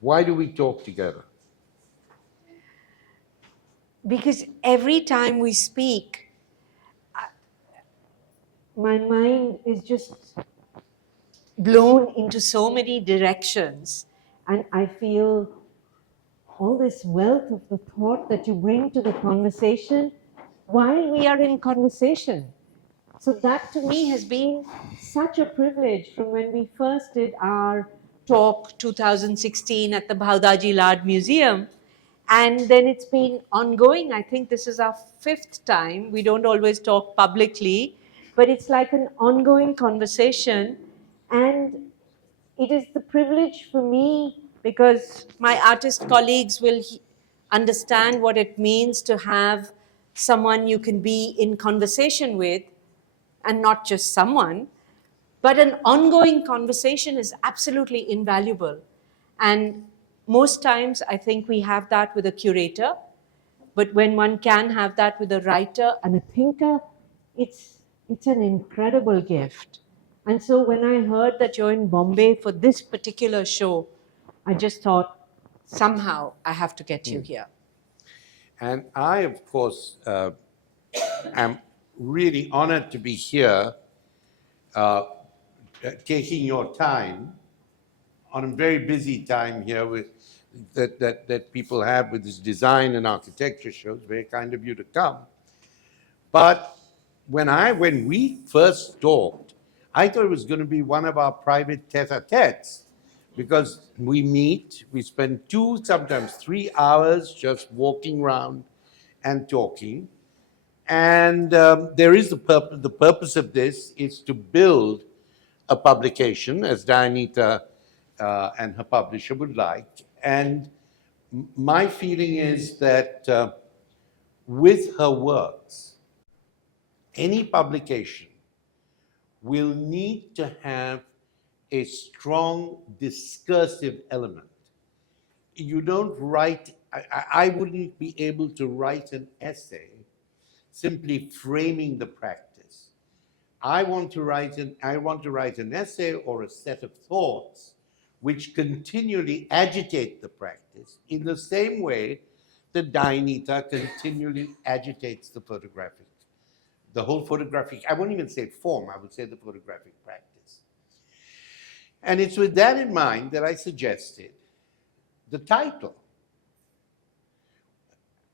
Why do we talk together? Because every time we speak, my mind is just blown into so many directions, and I feel all this wealth of the thought that you bring to the conversation while we are in conversation. So that to me has been such a privilege from when we first did our talk 2016 at the Bhaudaji Lad Museum. And then it's been ongoing. I think this is our fifth time. We don't always talk publicly, but it's like an ongoing conversation. And it is the privilege for me because my artist colleagues will understand what it means to have someone you can be in conversation with, and not just someone, but an ongoing conversation is absolutely invaluable. And most times, I think we have that with a curator, but when one can have that with a writer and a thinker, it's an incredible gift. And so when I heard that you're in Bombay for this particular show, I just thought, somehow I have to get you here. And I, of course, am really honored to be here, taking your time on a very busy time here with that people have with this design and architecture shows. Very kind of you to come. But when we first talked, I thought it was going to be one of our private tete-a-tetes, because we meet, we spend 2, sometimes 3 hours just walking around and talking. And there is the purpose of this is to build a publication, as Dayanita and her publisher would like. And my feeling is that with her works, any publication will need to have a strong discursive element. You don't write, I wouldn't be able to write an essay simply framing the practice. I want to write an essay or a set of thoughts which continually agitate the practice in the same way that Dayanita continually agitates the whole photographic, I won't even say form, I would say the photographic practice. And it's with that in mind that I suggested the title.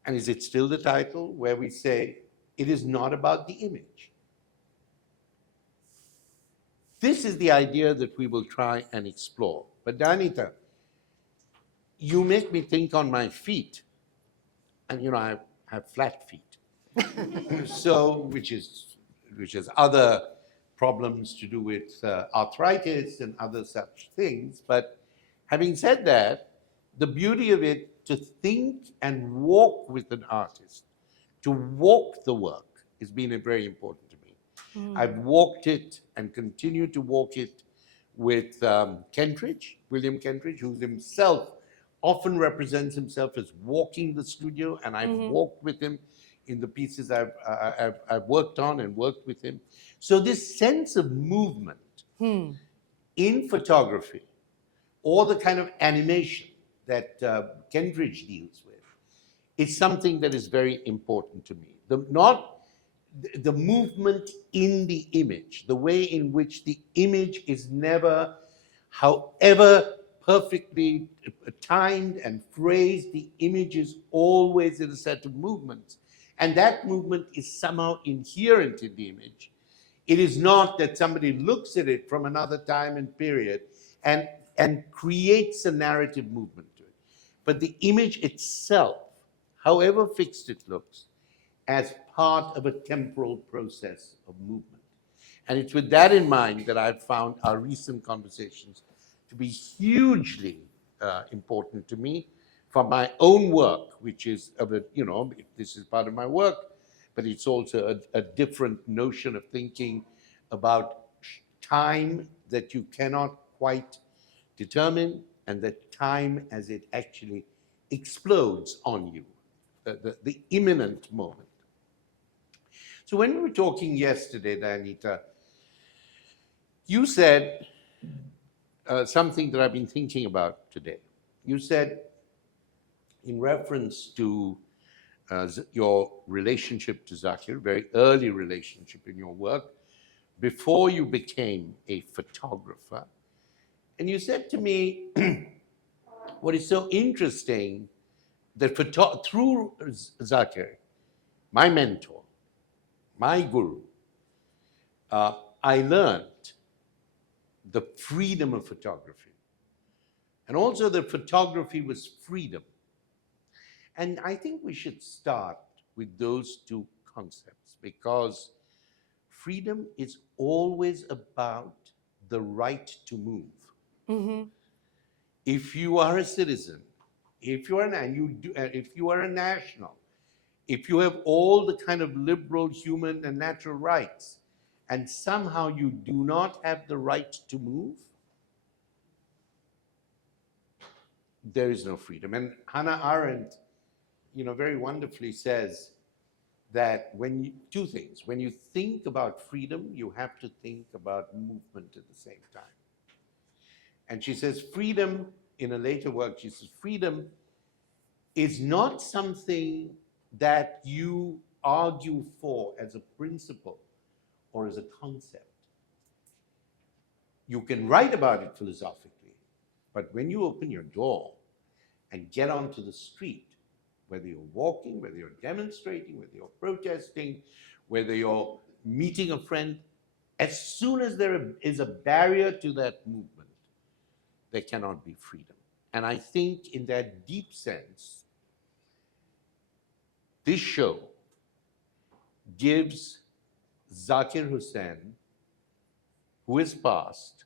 And is it still the title where we say, it is not about the image? This is the idea that we will try and explore. But Dayanita, you make me think on my feet. And you know, I have flat feet. So, which is other problems to do with arthritis and other such things. But having said that, the beauty of it, to think and walk with an artist, to walk the work, has been very important to me. I've walked it and continue to walk it with William Kentridge, who himself often represents himself as walking the studio, and I've walked with him in the pieces I've worked on and worked with him. So this sense of movement in photography, or the kind of animation that Kentridge deals with, is something that is very important to me. The movement in the image, the way in which the image is never, however perfectly timed and phrased, the image is always in a set of movements. And that movement is somehow inherent in the image. It is not that somebody looks at it from another time and period and creates a narrative movement to it. But the image itself, however fixed it looks, as part of a temporal process of movement. And it's with that in mind that I've found our recent conversations to be hugely important to me for my own work, which is, this is part of my work, but it's also a different notion of thinking about time that you cannot quite determine, and that time as it actually explodes on you, the imminent moment. So when we were talking yesterday, Dayanita, you said something that I've been thinking about today. You said, in reference to your relationship to Zakir, very early relationship in your work, before you became a photographer, and you said to me, what is so interesting, that through Zakir, my mentor, my guru, I learned the freedom of photography. And also that photography was freedom. And I think we should start with those two concepts, because freedom is always about the right to move. If you are a citizen, if you are if you are a national, if you have all the kind of liberal human and natural rights, and somehow you do not have the right to move, there is no freedom. And Hannah Arendt, very wonderfully says that two things. When you think about freedom, you have to think about movement at the same time. And she says freedom, in a later work, she says freedom is not something that you argue for as a principle or as a concept. You can write about it philosophically, but when you open your door and get onto the street, whether you're walking, whether you're demonstrating, whether you're protesting, whether you're meeting a friend, as soon as there is a barrier to that movement, there cannot be freedom. And I think in that deep sense, this show gives Zakir Hussain, who is past,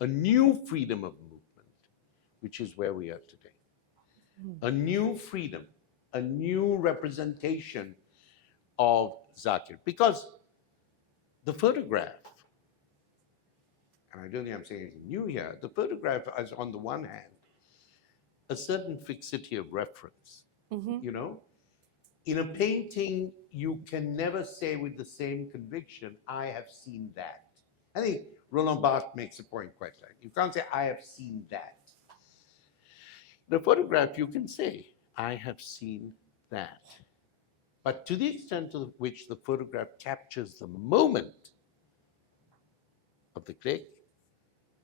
a new freedom of movement, which is where we are today. A new freedom, a new representation of Zakir. Because the photograph, and I don't think I'm saying anything new here, the photograph has, on the one hand, a certain fixity of reference. In a painting, you can never say with the same conviction, I have seen that. I think Roland Barthes makes a point quite right. You can't say, I have seen that. The photograph, you can say, I have seen that. But to the extent to which the photograph captures the moment of the click,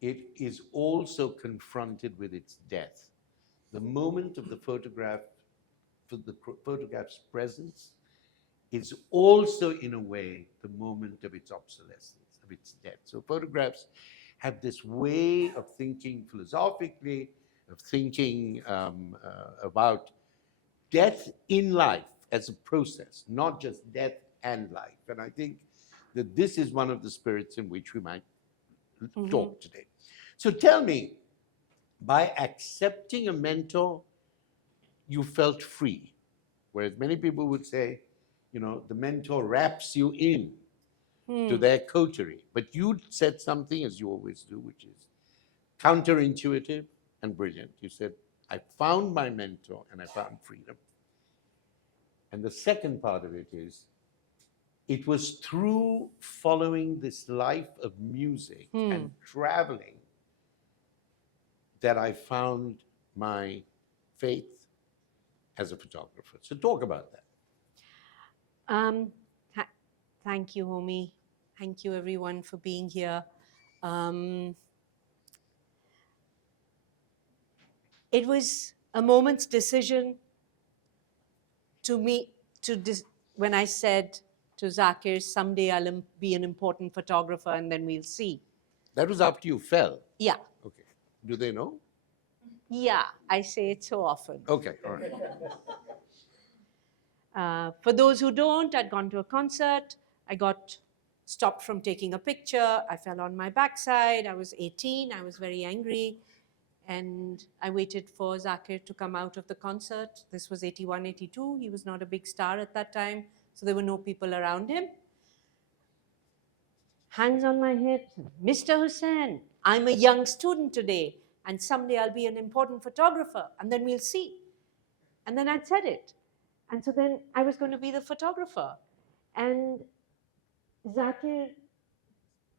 it is also confronted with its death. The moment of the photograph, for the photograph's presence, is also, in a way, the moment of its obsolescence, of its death. So photographs have this way of thinking philosophically, of thinking about death in life as a process, not just death and life. And I think that this is one of the spirits in which we might talk today. So tell me, by accepting a mentor, you felt free, whereas many people would say, the mentor wraps you in to their coterie. But you said something, as you always do, which is counterintuitive and brilliant. You said, I found my mentor and I found freedom. And the second part of it is, it was through following this life of music and traveling that I found my faith as a photographer. So talk about that. Thank you, Homi. Thank you, everyone, for being here. It was a moment's decision to me, when I said to Zakir, someday I'll be an important photographer and then we'll see. That was after you fell? Yeah. Okay. Do they know? Yeah, I say it so often. Okay, all right. For those who don't, I'd gone to a concert. I got stopped from taking a picture. I fell on my backside. I was 18. I was very angry. And I waited for Zakir to come out of the concert. This was 81, 82. He was not a big star at that time, so there were no people around him. Hands on my head, Mr. Hussain, I'm a young student today, and someday I'll be an important photographer, and then we'll see. And then I'd said it. And so then I was going to be the photographer. And Zakir,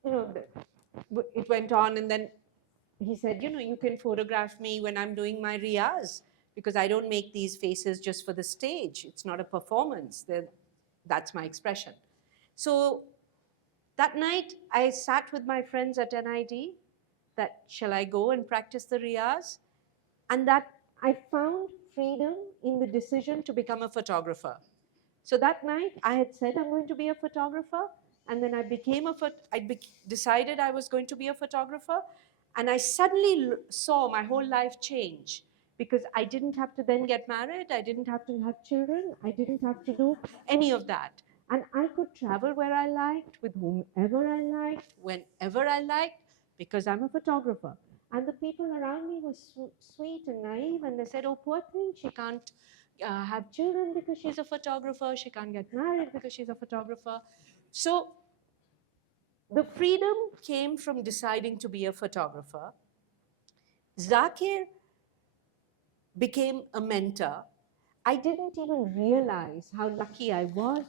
it went on, and then he said, you can photograph me when I'm doing my riyaz, because I don't make these faces just for the stage. It's not a performance. That's my expression. So that night, I sat with my friends at NID that, shall I go and practice the riyaz? And that I found freedom in the decision to become a photographer. So that night, I had said I'm going to be a photographer, and then I decided I was going to be a photographer, and I suddenly saw my whole life change, because I didn't have to then get married, I didn't have to have children, I didn't have to do any of that. And I could travel where I liked, with whomever I liked, whenever I liked, because I'm a photographer. And the people around me were sweet and naive, and they said, oh, poor thing, she can't have children because she's a photographer, she can't get married because she's a photographer. So the freedom came from deciding to be a photographer. Zakir became a mentor. I didn't even realize how lucky I was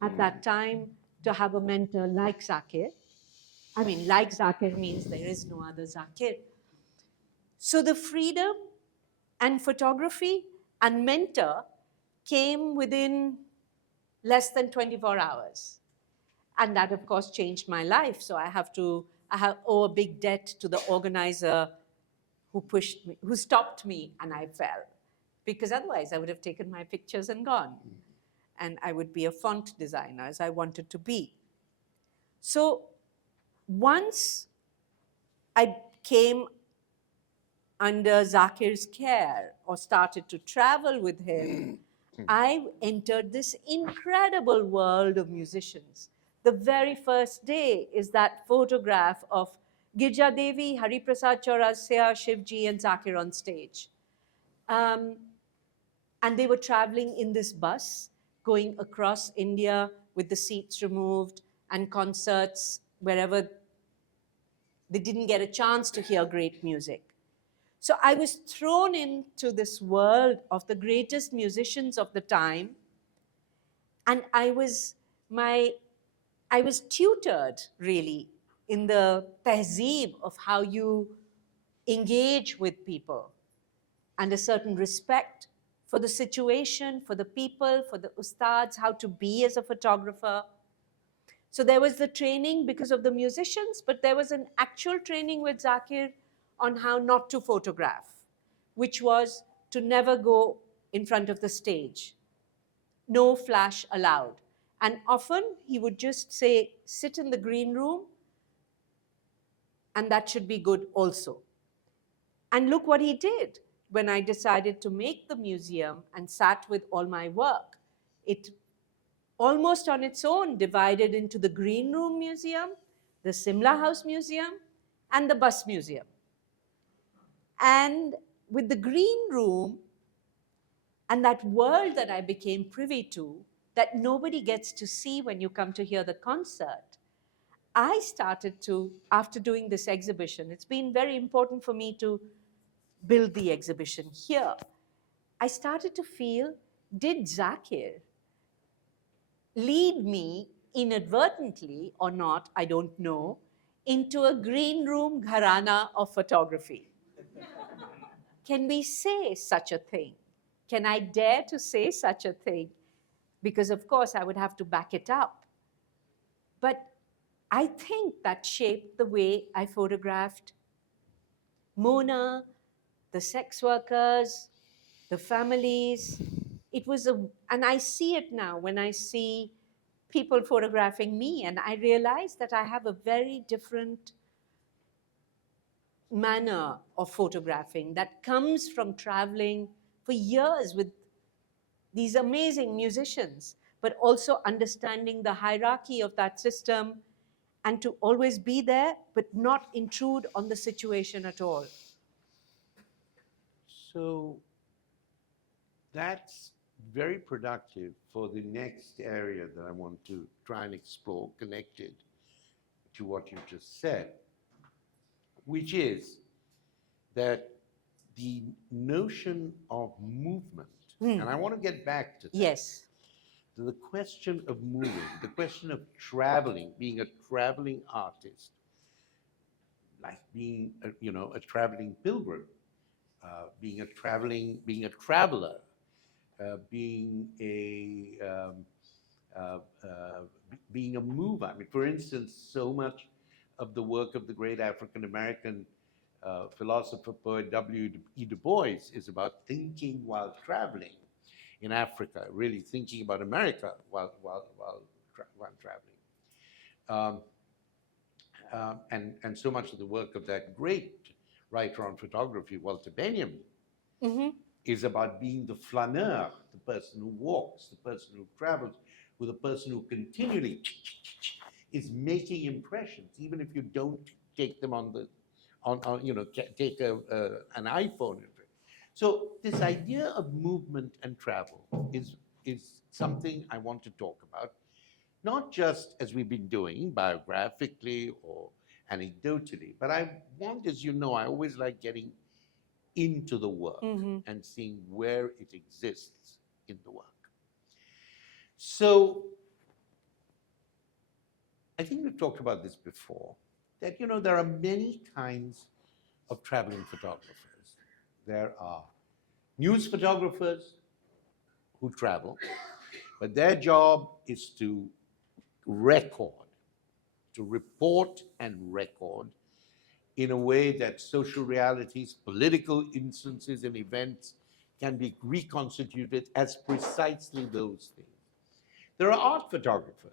at that time to have a mentor like Zakir. I mean, like Zakir means there is no other Zakir. So the freedom and photography and mentor came within less than 24 hours. And that, of course, changed my life. So I owe a big debt to the organizer who pushed me, who stopped me, and I fell. Because otherwise I would have taken my pictures and gone. And I would be a font designer, as I wanted to be. So once I came under Zakir's care or started to travel with him, I entered this incredible world of musicians. The very first day is that photograph of Girja Devi, Hari Prasad Chaurasya, Shivji, and Zakir on stage. And they were traveling in this bus, going across India with the seats removed, and concerts wherever they didn't get a chance to hear great music. So I was thrown into this world of the greatest musicians of the time, and I was tutored really in the tehzeeb of how you engage with people, and a certain respect for the situation, for the people, for the ustads, how to be as a photographer. So there was the training because of the musicians, but there was an actual training with Zakir on how not to photograph, which was to never go in front of the stage. No flash allowed. And often he would just say, sit in the green room, and that should be good also. And look what he did when I decided to make the museum and sat with all my work. It almost on its own divided into the Green Room Museum, the Simla House Museum, and the Bus Museum. And with the Green Room and that world that I became privy to, that nobody gets to see when you come to hear the concert, I started to, after doing this exhibition, it's been very important for me to build the exhibition here. I started to feel, did Zakir lead me inadvertently or not, I don't know, into a green room gharana of photography? Can we say such a thing? Can I dare to say such a thing? Because of course I would have to back it up. But I think that shaped the way I photographed Mona, the sex workers, the families. It was and I see it now when I see people photographing me, and I realize that I have a very different manner of photographing that comes from traveling for years with these amazing musicians, but also understanding the hierarchy of that system, and to always be there, but not intrude on the situation at all. So that's very productive for the next area that I want to try and explore, connected to what you just said, which is that the notion of movement, and I want to get back to that. Yes. To the question of moving, the question of traveling, being a traveling artist. like being, a traveling pilgrim, being a traveler, being being a mover. I mean, for instance, so much of the work of the great African American philosopher, poet W.E. Du Bois is about thinking while traveling in Africa, really thinking about America while traveling. And so much of the work of that great writer on photography, Walter Benjamin, is about being the flaneur, the person who walks, the person who travels, with a person who continually is making impressions, even if you don't take them take an iPhone. So this idea of movement and travel is something I want to talk about, not just as we've been doing biographically or anecdotally, but I want, as you know, I always like getting into the work and seeing where it exists in the work. So I think we've talked about this before, that there are many kinds of traveling photographers. There are news photographers who travel, but their job is to record, to report and record in a way that social realities, political instances and events can be reconstituted as precisely those things. There are art photographers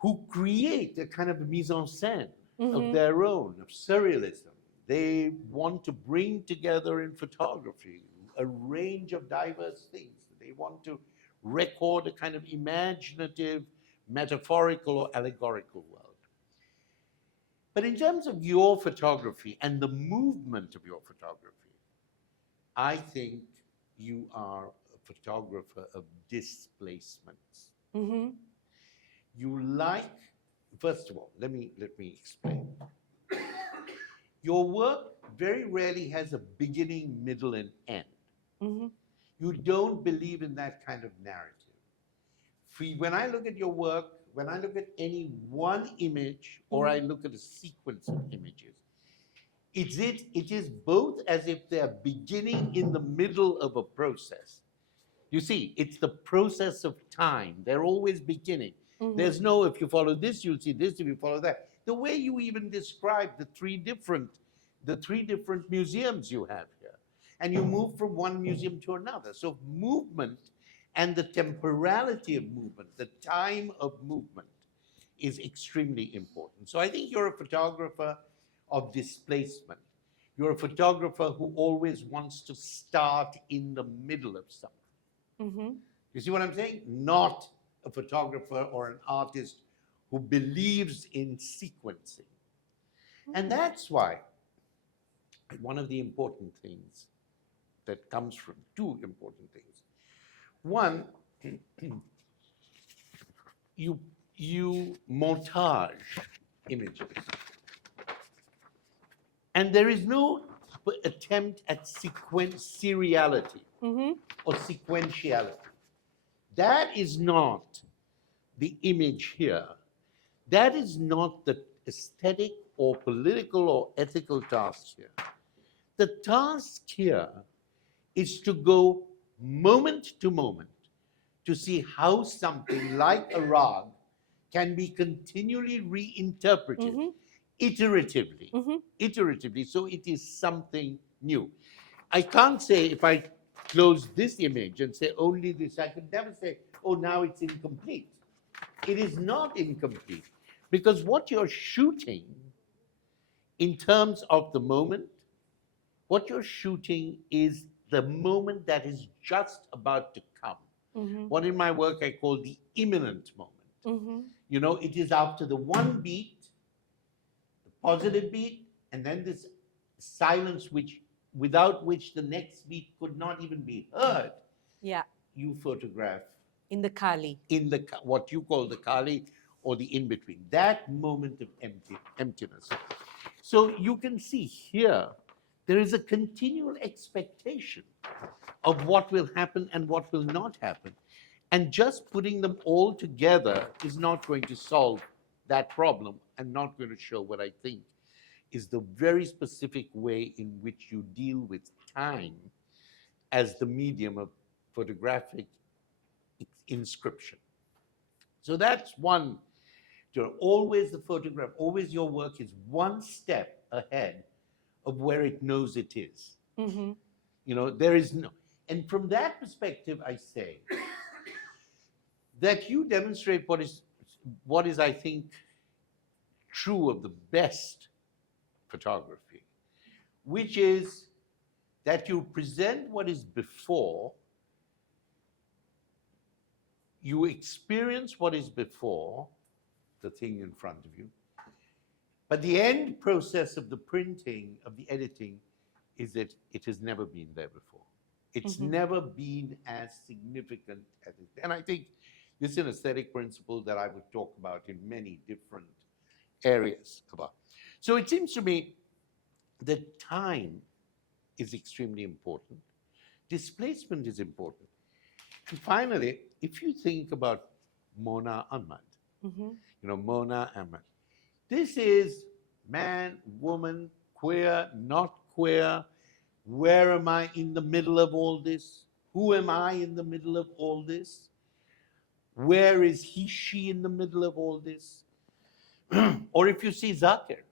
who create a kind of mise en scène of their own, of surrealism. They want to bring together in photography a range of diverse things. They want to record a kind of imaginative, metaphorical, or allegorical world. But in terms of your photography and the movement of your photography, I think you are a photographer of displacements. You like, first of all, let me explain. Your work very rarely has a beginning, middle, and end. You don't believe in that kind of narrative. When I look at your work, when I look at any one image, or I look at a sequence of images, it is both as if they're beginning in the middle of a process. You see, it's the process of time. They're always beginning. There's no, if you follow this, you'll see this, if you follow that. The way you even describe the three different museums you have here. And you move from one museum to another. So movement and the temporality of movement, the time of movement, is extremely important. So I think you're a photographer of displacement. You're a photographer who always wants to start in the middle of something. You see what I'm saying? Not a photographer or an artist who believes in sequencing. And that's why one of the important things that comes from two important things. One, you montage images. And there is no attempt at seriality or sequentiality. That is not the image here. That is not the aesthetic or political or ethical task here. The task here is to go moment to moment to see how something like a rag can be continually reinterpreted iteratively, so it is something new. I can't say, if I close this image and say only this, I could never say, oh, now it's incomplete. It is not incomplete, because what you're shooting in terms of the moment, what you're shooting is the moment that is just about to come. What in my work I call the imminent moment. It is after the one beat, the positive beat, and then this silence without which the next beat could not even be heard. Yeah. You photograph in the Kali. In the what you call the Kali, or the in-between, that moment of emptiness. So you can see here, there is a continual expectation of what will happen and what will not happen. And just putting them all together is not going to solve that problem and not going to show what I think is the very specific way in which you deal with time as the medium of photographic inscription. So that's one. Always the photograph, always your work is one step ahead of where it knows it is. Mm-hmm. There is no. And from that perspective, I say that you demonstrate what is, I think, true of the best photography, which is that you present what is before, you experience what is before the thing in front of you, but the end process of the printing, of the editing, is that it has never been there before. It's never been as significant as it. And I think this is an aesthetic principle that I would talk about in many different areas about. So it seems to me that time is extremely important. Displacement is important. And finally, if you think about Mona Ahmad, Mona Ahmad, this is man, woman, queer, not queer. Where am I in the middle of all this? Who am I in the middle of all this? Where is he, she in the middle of all this? Or if you see Zakir,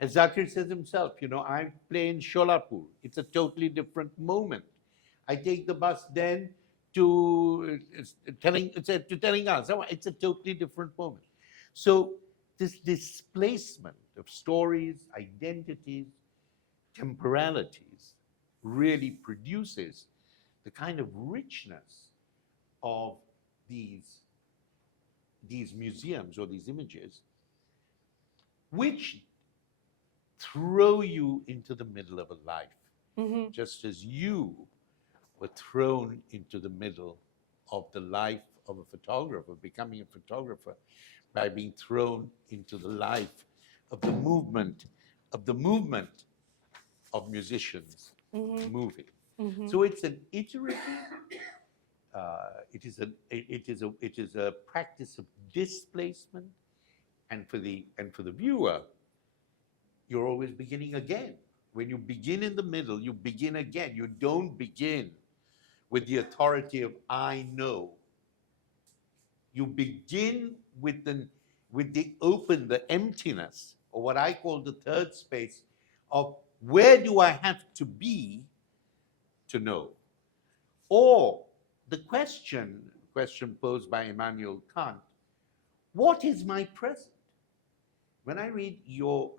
as Zakir says himself, I play in Sholapur. It's a totally different moment. I take the bus then to telling us, it's a totally different moment. So this displacement of stories, identities, temporalities really produces the kind of richness of these museums or these images, which throw you into the middle of a life, just as you were thrown into the middle of the life of a photographer, becoming a photographer, by being thrown into the life of the movement of musicians moving. So it's an iterative. It is a practice of displacement, and for the viewer, you're always beginning again. When you begin in the middle, you begin again. You don't begin with the authority of I know. You begin with the emptiness, or what I call the third space of where do I have to be to know? Or the question posed by Immanuel Kant, what is my present? When I read your,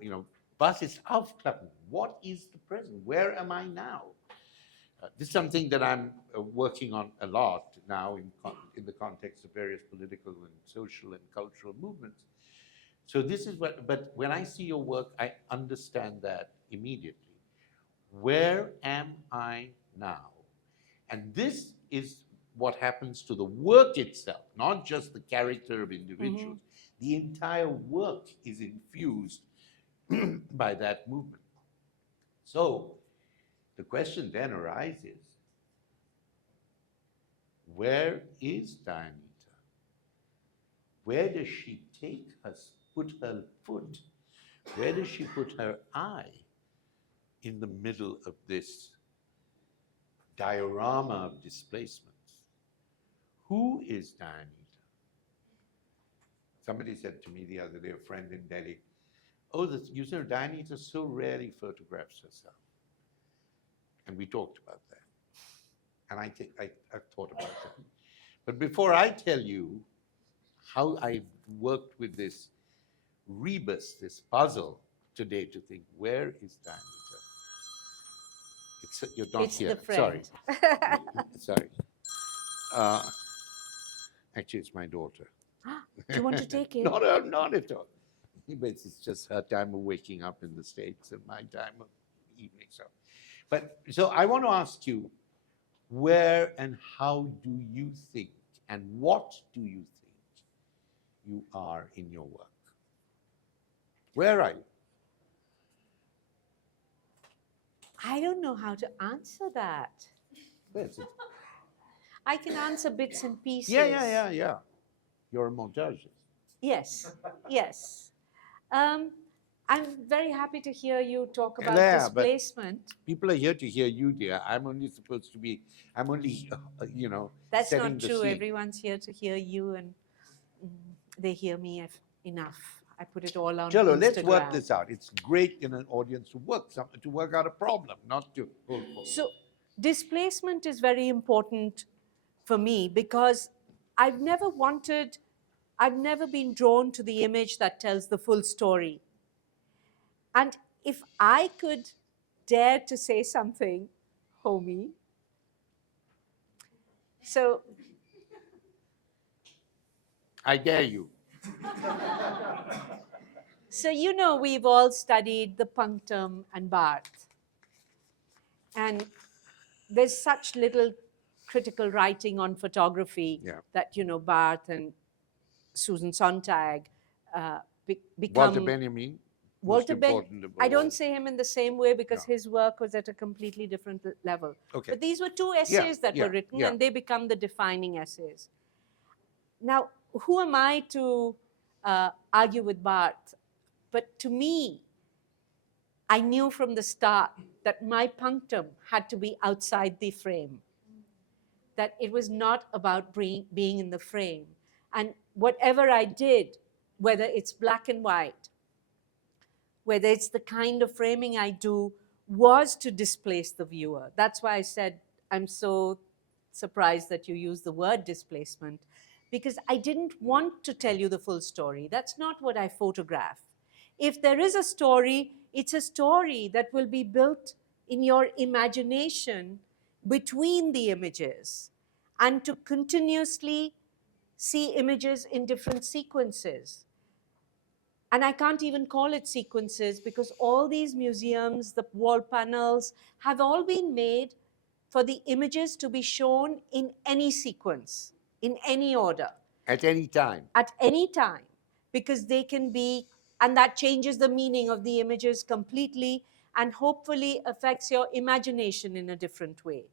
was ist Aufklappen? What is the present? Where am I now? This is something that I'm working on a lot now in the context of various political and social and cultural movements. So this is but when I see your work, I understand that immediately. Where am I now? And this is what happens to the work itself, not just the character of individuals. The entire work is infused by that movement. So the question then arises, where is Dayanita? Where does she put her foot? Where does she put her eye in the middle of this diorama of displacements? Who is Dayanita? Somebody said to me the other day, a friend in Delhi, Dayanita so rarely photographs herself. And we talked about that. And I've thought about that. But before I tell you how I worked with this rebus, this puzzle today to think, where is Dayanita? You're not It's here. the friend. Sorry. Actually, it's my daughter. Do you want to take it? Not at all. But it's just her time of waking up in the States and my time of evening. So I want to ask you, where and how do you think, and what do you think you are in your work? Where are you? I don't know how to answer that. Where's it? I can answer bits and pieces. Yeah. You're a montageist. Yes. I'm very happy to hear you talk about Yeah, but displacement. people are here to hear you, dear. I'm only supposed to be, I'm only, That's setting not the true. scene. Everyone's here to hear you, and they hear me enough. I put it all on Chalo, Instagram. let's work this out. It's great in an audience to work out a problem, not to pull forward. So, displacement is very important for me because I've never been drawn to the image that tells the full story. And if I could dare to say something, Homi, so I dare you. we've all studied the punctum and Barth. And there's such little critical writing on photography Yeah. that, Barth and Susan Sontag Walter become. Benjamin, most Walter Ben, important of I all. don't say him in the same way because No. his work was at a completely different level. Okay. But these were two essays that were written, yeah. and they become the defining essays. Now, who am I to argue with Barth? But to me, I knew from the start that my punctum had to be outside the frame, that it was not about being in the frame. And whatever I did, whether it's black and white, whether it's the kind of framing I do, was to displace the viewer. That's why I said I'm so surprised that you use the word displacement, because I didn't want to tell you the full story. That's not what I photograph. If there is a story, it's a story that will be built in your imagination between the images, and to continuously see images in different sequences. And I can't even call it sequences because all these museums, the wall panels, have all been made for the images to be shown in any sequence, in any order, At any time. at any time, because they can be, and that changes the meaning of the images completely and hopefully affects your imagination in a different way.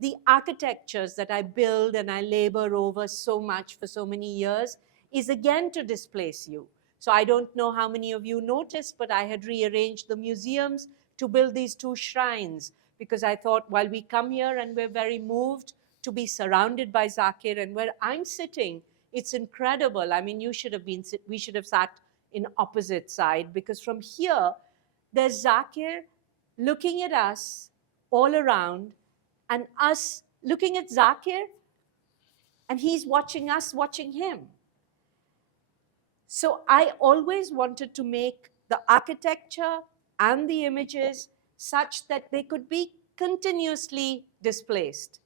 The architectures that I build and I labor over so much for so many years is again to displace you. So I don't know how many of you noticed, but I had rearranged the museums to build these two shrines because I thought while we come here and we're very moved to be surrounded by Zakir, and where I'm sitting, it's incredible. I mean, we should have sat in opposite side, because from here, there's Zakir looking at us all around, and us looking at Zakir, and he's watching us watching him. So I always wanted to make the architecture and the images such that they could be continuously displaced,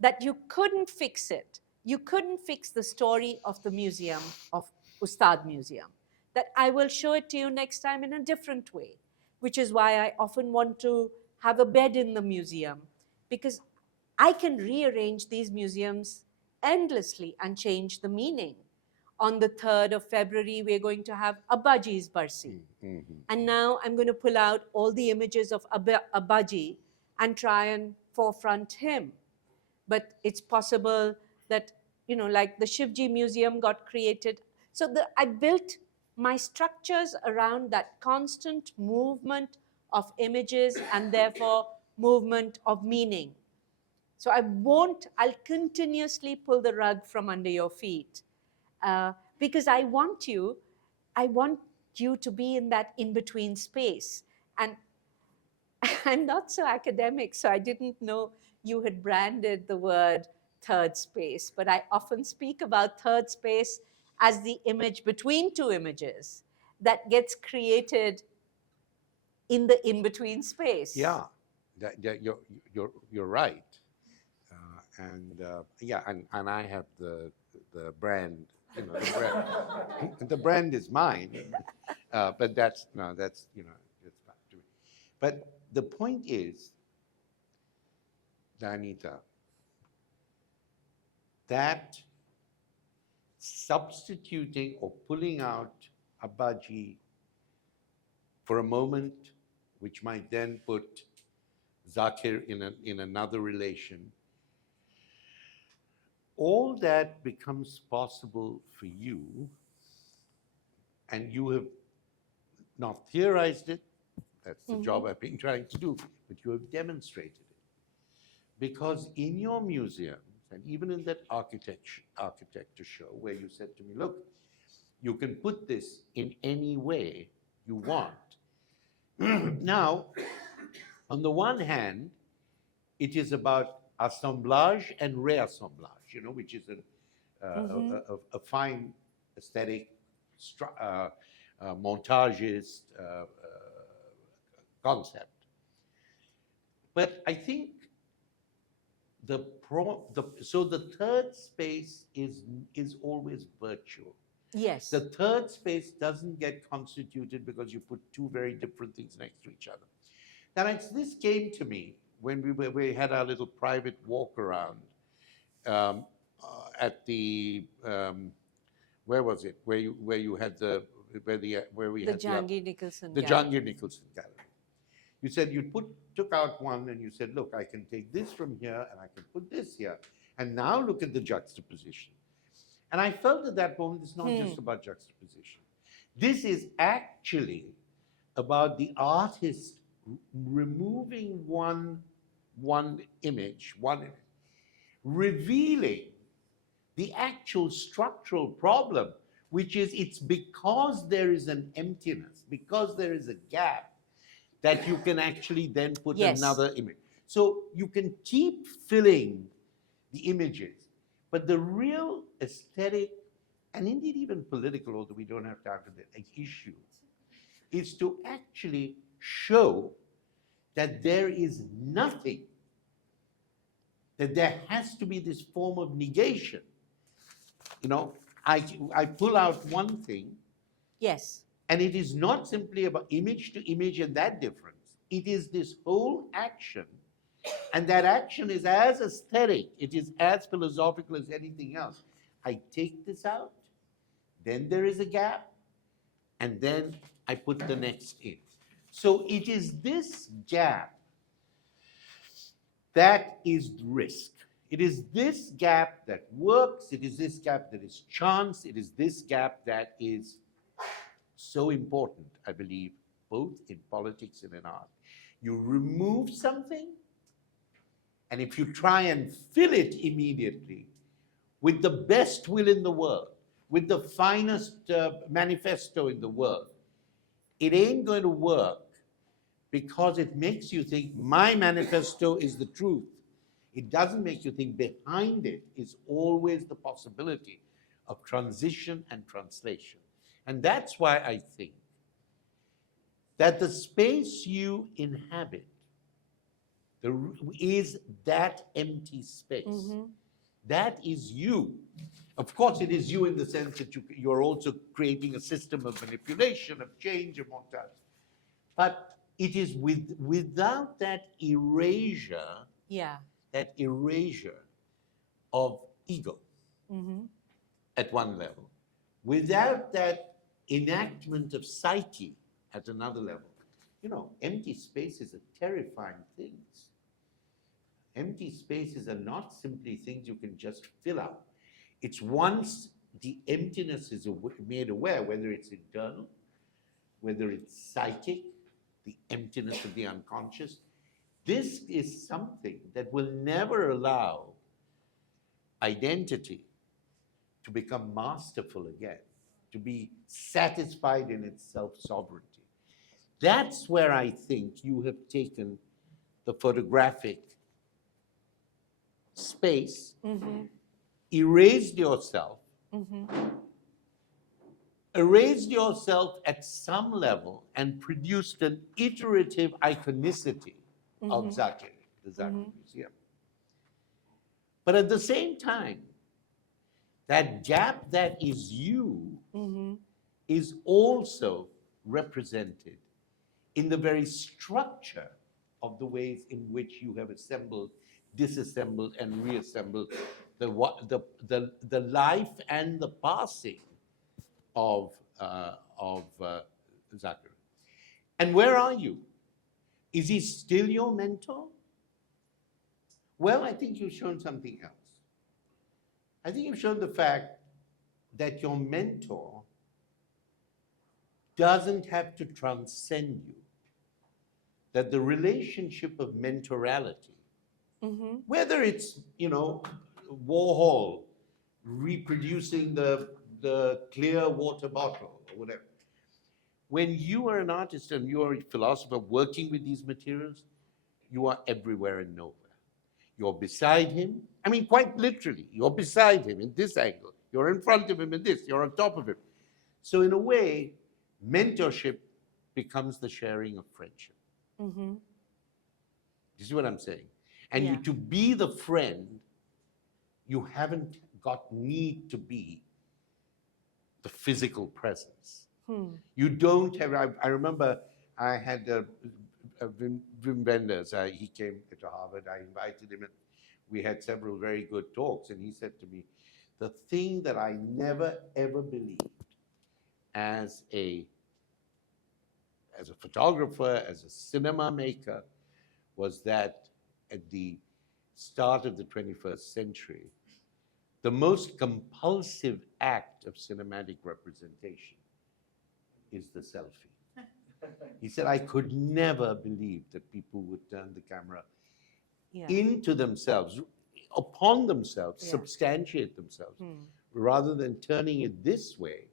that you couldn't fix it. You couldn't fix the story of the museum, of Ustad Museum, that I will show it to you next time in a different way, which is why I often want to have a bed in the museum, because I can rearrange these museums endlessly and change the meaning. On the 3rd of February, we're going to have Abbaji's Barsi. Mm-hmm. And now I'm going to pull out all the images of Abbaji and try and forefront him. But it's possible that, like the Shivji Museum got created. So I built my structures around that constant movement of images and therefore movement of meaning. So I'll continuously pull the rug from under your feet because I want you to be in that in-between space. And I'm not so academic, so I didn't know you had branded the word third space, but I often speak about third space as the image between two images that gets created in the in-between space. Yeah, you're right. And I have the brand. The brand, the brand is mine, but that's it's back to me. But the point is, Dayanita, that substituting or pulling out Abaji for a moment, which might then put Zakir in another relation, all that becomes possible for you, and you have not theorized it. That's the job I've been trying to do, but you have demonstrated it. Because in your museums, and even in that architecture show where you said to me, look, you can put this in any way you want. Now, on the one hand, it is about assemblage and reassemblage, you know, which is a fine aesthetic montagist concept. But I think so the third space is always virtual. Yes. The third space doesn't get constituted because you put two very different things next to each other. Now, this came to me when we had our little private walk around at the where was it? Where you had where we had Jahangir Nicholson the Gallery. Jahangir Nicholson Gallery. You said you took out one and you said, look, I can take this from here and I can put this here, and now look at the juxtaposition. And I felt at that moment it's not just about juxtaposition. This is actually about the artist removing one image, revealing the actual structural problem, which is it's because there is an emptiness, because there is a gap, that you can actually then put another image. So you can keep filling the images, but the real aesthetic, and indeed even political, although we don't have time for that issue, is to actually show that there is nothing, that there has to be this form of negation. You know, I pull out one thing. Yes. And it is not simply about image to image and that difference. It is this whole action, and that action is as aesthetic, it is as philosophical as anything else. I take this out, then there is a gap, and then I put the next in. So it is this gap that is risk. It is this gap that works, it is this gap that is chance, it is this gap that is so important, I believe, both in politics and in art. You remove something, and if you try and fill it immediately with the best will in the world, with the finest manifesto in the world, it ain't going to work, because it makes you think my manifesto is the truth. It doesn't make you think behind it is always the possibility of transition and translation. And that's why I think that the space you inhabit is that empty space. That is you. Of course, it is you in the sense that you're also creating a system of manipulation, of change, of montage. But it is without that erasure, of ego at one level, without that enactment of psyche at another level. You know, empty spaces are terrifying things. Empty spaces are not simply things you can just fill up. It's once the emptiness is made aware, whether it's internal, whether it's psychic, the emptiness of the unconscious, this is something that will never allow identity to become masterful again, to be satisfied in its self-sovereignty. That's where I think you have taken the photographic space, erased yourself, erased yourself at some level, and produced an iterative iconicity of Zakir, the Zakir Museum. But at the same time, that gap that is you is also represented in the very structure of the ways in which you have assembled, disassembled, and reassembled the life and the passing of Zakir. And where are you? Is he still your mentor? Well, I think you've shown something else. I think you've shown the fact that your mentor doesn't have to transcend you. That the relationship of mentorality, whether it's, Warhol reproducing the clear water bottle or whatever, when you are an artist and you are a philosopher working with these materials, you are everywhere and nowhere. You're beside him. I mean, quite literally, you're beside him in this angle. You're in front of him in this. You're on top of him. So in a way, mentorship becomes the sharing of friendship. You see what I'm saying? And Yeah. to be the friend, you haven't got need to be the physical presence. You don't have. I remember I had Wim Wenders. He came to Harvard. I invited him, and we had several very good talks. And he said to me, "The thing that I never ever believed as a photographer, as a cinema maker, was that at the start of the 21st century, the most compulsive act of cinematic representation is the selfie." He said, "I could never believe that people would turn the camera into themselves, upon themselves, substantiate themselves, rather than turning it this way,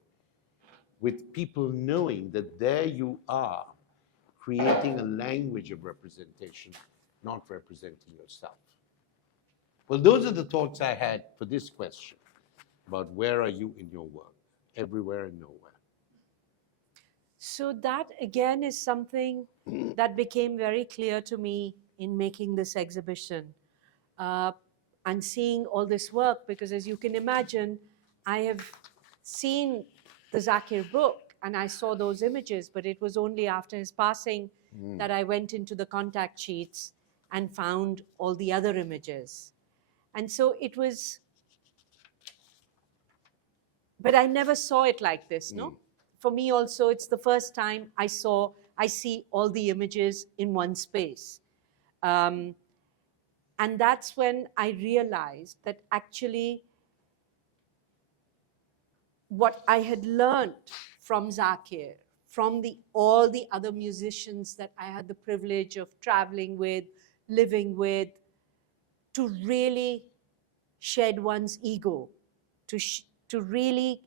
with people knowing that there you are, creating a language of representation, not representing yourself." Well, those are the thoughts I had for this question about where are you in your work? Everywhere and nowhere. So that again is something that became very clear to me in making this exhibition and seeing all this work, because as you can imagine, I have seen the Zakir book and I saw those images, but it was only after his passing that I went into the contact sheets and found all the other images. And so it was, but I never saw it like this, no? For me also, it's the first time I see all the images in one space. And that's when I realized that actually what I had learned from Zakir, from all the other musicians that I had the privilege of traveling with, living with, to really shed one's ego, to really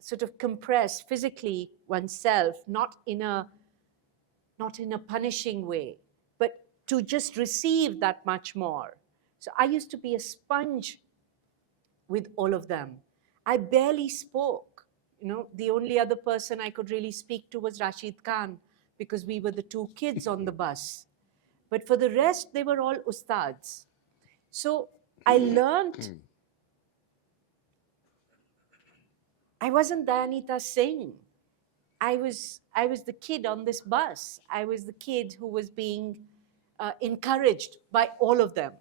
sort of compress physically oneself, not in a punishing way, but to just receive that much more. So I used to be a sponge with all of them. I barely spoke. The only other person I could really speak to was Rashid Khan, because we were the two kids on the bus. But for the rest, they were all ustads. So I learned. I wasn't Dayanita Singh. I was the kid on this bus. I was the kid who was being encouraged by all of them.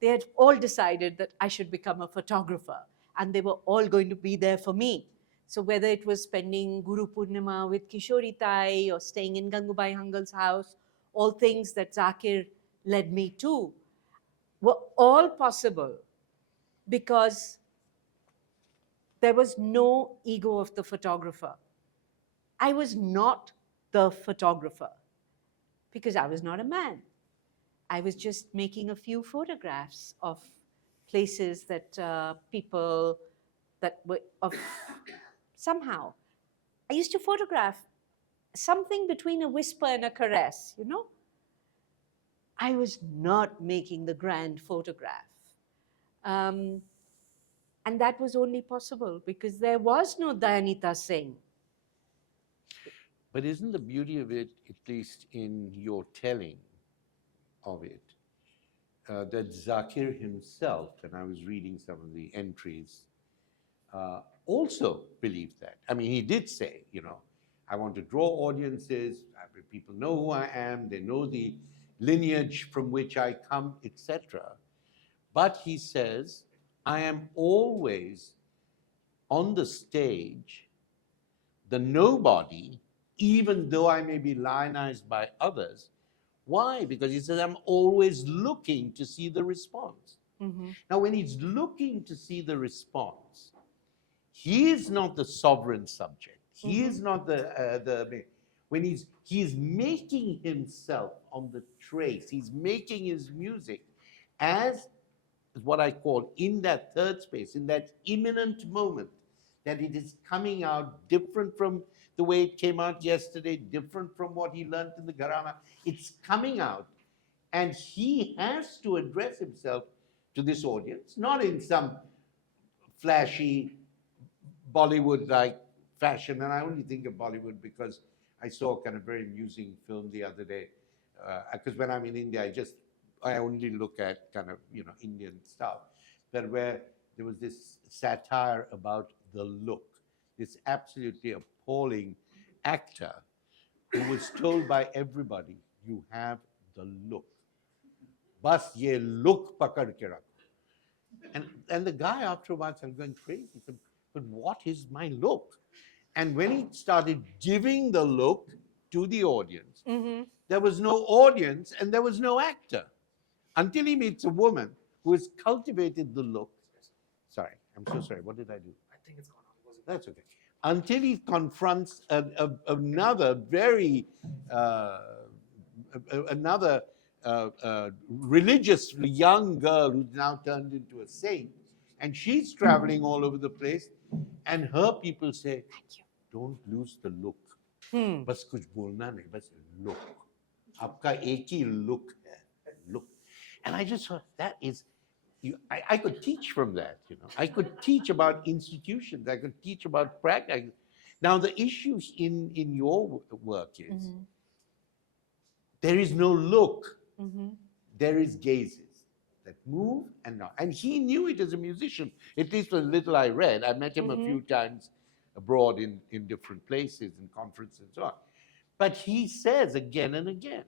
They had all decided that I should become a photographer, and they were all going to be there for me. So whether it was spending Guru Purnima with Kishori Tai or staying in Gangubai Hangal's house, all things that Zakir led me to were all possible because there was no ego of the photographer. I was not the photographer because I was not a man. I was just making a few photographs of places that people that were of somehow. I used to photograph something between a whisper and a caress, I was not making the grand photograph. And that was only possible because there was no Dayanita Singh. But isn't the beauty of it, at least in your telling of it, that Zakir himself, and I was reading some of the entries, also believed that. I mean, he did say, I want to draw audiences, people know who I am, they know the lineage from which I come, etc. But he says, I am always on the stage, the nobody, even though I may be lionized by others. Why? Because he says, I'm always looking to see the response. Now, when he's looking to see the response, he is not the sovereign subject. He is not when he's making himself on the trace. He's making his music as what I call in that third space, in that imminent moment, that it is coming out different from the way it came out yesterday, different from what he learned in the Gharana. It's coming out, and he has to address himself to this audience, not in some flashy Bollywood-like fashion. And I only think of Bollywood because I saw a kind of very amusing film the other day. Because when I'm in India, I only look at kind of, Indian stuff. But where there was this satire about the look, this absolutely appalling actor who was told by everybody, you have the look. Bas ye look pakad ke rakho. And the guy after a while started going crazy. He said, but what is my look? And when he started giving the look to the audience, there was no audience and there was no actor. Until he meets a woman who has cultivated the look. Sorry, I'm so sorry. What did I do? I think it's gone on. That's okay. Until he confronts another very, another religious young girl who's now turned into a saint, and she's traveling all over the place, and her people say, don't lose the look. बस कुछ बोलना नहीं, बस look. आपका एक ही look है, look. And I just thought that is, I could teach from that, I could teach about institutions, I could teach about practice. Now the issues in your work is, there is no look, there is gazes that move and not. And he knew it as a musician, at least the little I read. I met him a few times abroad in different places, in conferences and so on. But he says again and again,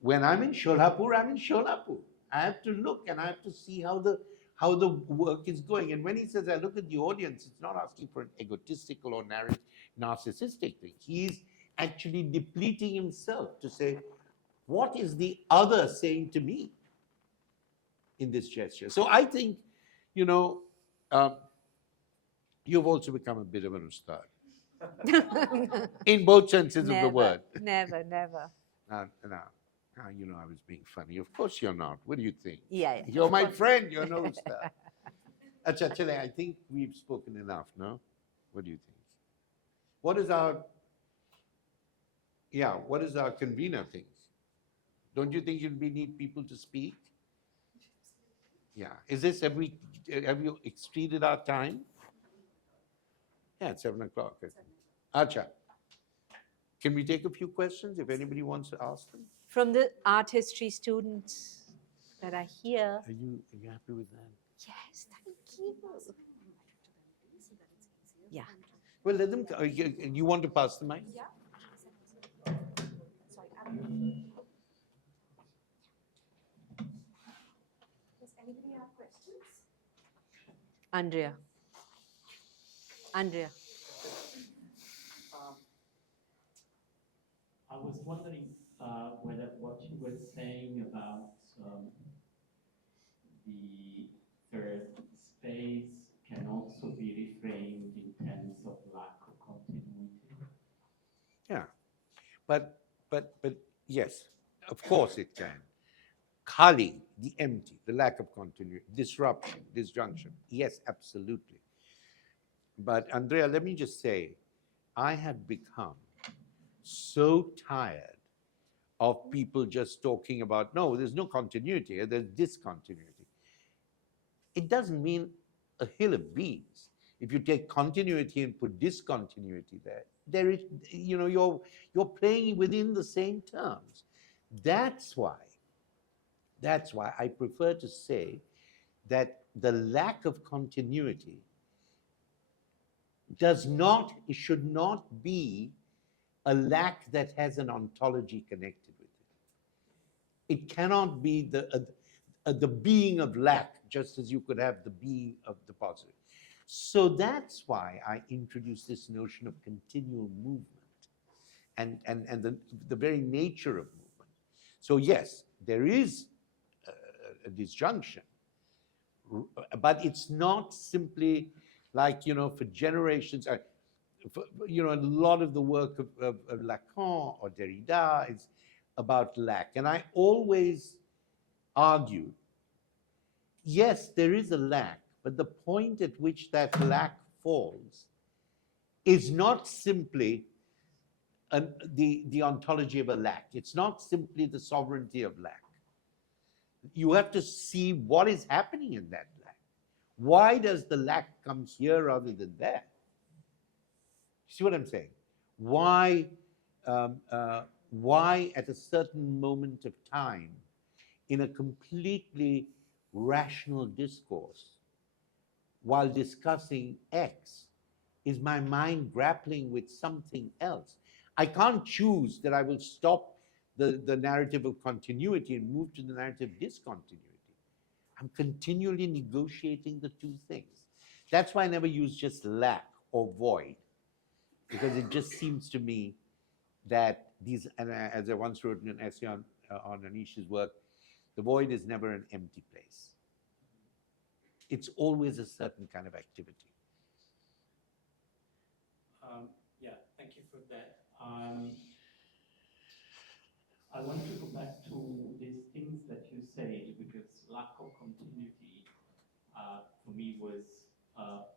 when I'm in Sholapur, I'm in Sholapur. I have to look and I have to see how the work is going. And when he says, I look at the audience, it's not asking for an egotistical or narcissistic thing. He's actually depleting himself to say, what is the other saying to me in this gesture? So I think, you've also become a bit of an ustad. In both senses of the word. Never. Now, I was being funny. Of course you're not. What do you think? Yeah. You're my friend. You're no ustad. Acha, Chale, I think we've spoken enough, no? What do you think? What is our convener things? Don't you think we need people to speak? Yeah. Have you exceeded our time? Yeah, it's 7 o'clock. Acha. Can we take a few questions if anybody wants to ask them? From the art history students that are here. Are you happy with that? Yes, thank you. Yeah. Well, let them. You want to pass the mic? Yeah. Sorry. Does anybody have questions? Andrea. I was wondering whether what you were saying about the third space can also be reframed in terms of lack of continuity. Yeah, but yes, of course it can. Khali, the empty, the lack of continuity, disruption, disjunction. Yes, absolutely. But Andrea, let me just say, I have become so tired of people just talking about, no, there's no continuity, there's discontinuity. It doesn't mean a hill of beans. If you take continuity and put discontinuity there is, you're playing within the same terms. That's why I prefer to say that the lack of continuity should not be a lack that has an ontology connected with it. It cannot be the being of lack, just as you could have the being of the positive. So that's why I introduced this notion of continual movement and the very nature of movement. So yes, there is a disjunction, but it's not simply like, for generations. you know, a lot of the work of Lacan or Derrida is about lack. And I always argue, yes, there is a lack, but the point at which that lack falls is not simply the ontology of a lack. It's not simply the sovereignty of lack. You have to see what is happening in that lack. Why does the lack come here rather than there? See what I'm saying? Why, why at a certain moment of time, in a completely rational discourse, while discussing X, is my mind grappling with something else? I can't choose that I will stop the narrative of continuity and move to the narrative of discontinuity. I'm continually negotiating the two things. That's why I never use just lack or void, because it just seems to me that these, and as I once wrote in an essay on Anish's work, the void is never an empty place. It's always a certain kind of activity. Yeah, thank you for that. I want to go back to these things that you said, because lack of continuity for me was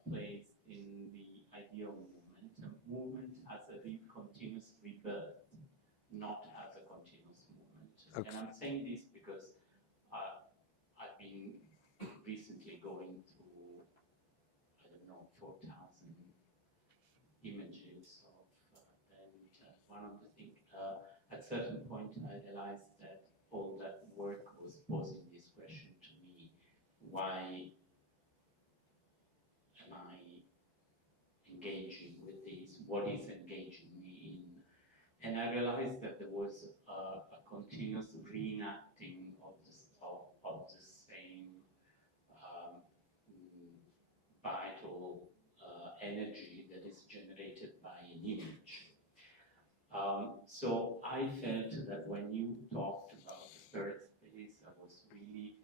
placed in the idea of movement. And movement as a continuous rebirth, not as a continuous movement. Okay. And I'm saying this because I've been recently going through, I don't know, 4,000 images of Dayanita. One of the things, at certain point, I realized that all that work was posing this question to me: why am I engaging with this? What is engaging me in? And I realized that there was a continuous reenacting of the same um, vital energy that is generated by an image. So I felt that when you talked about the third space, I was really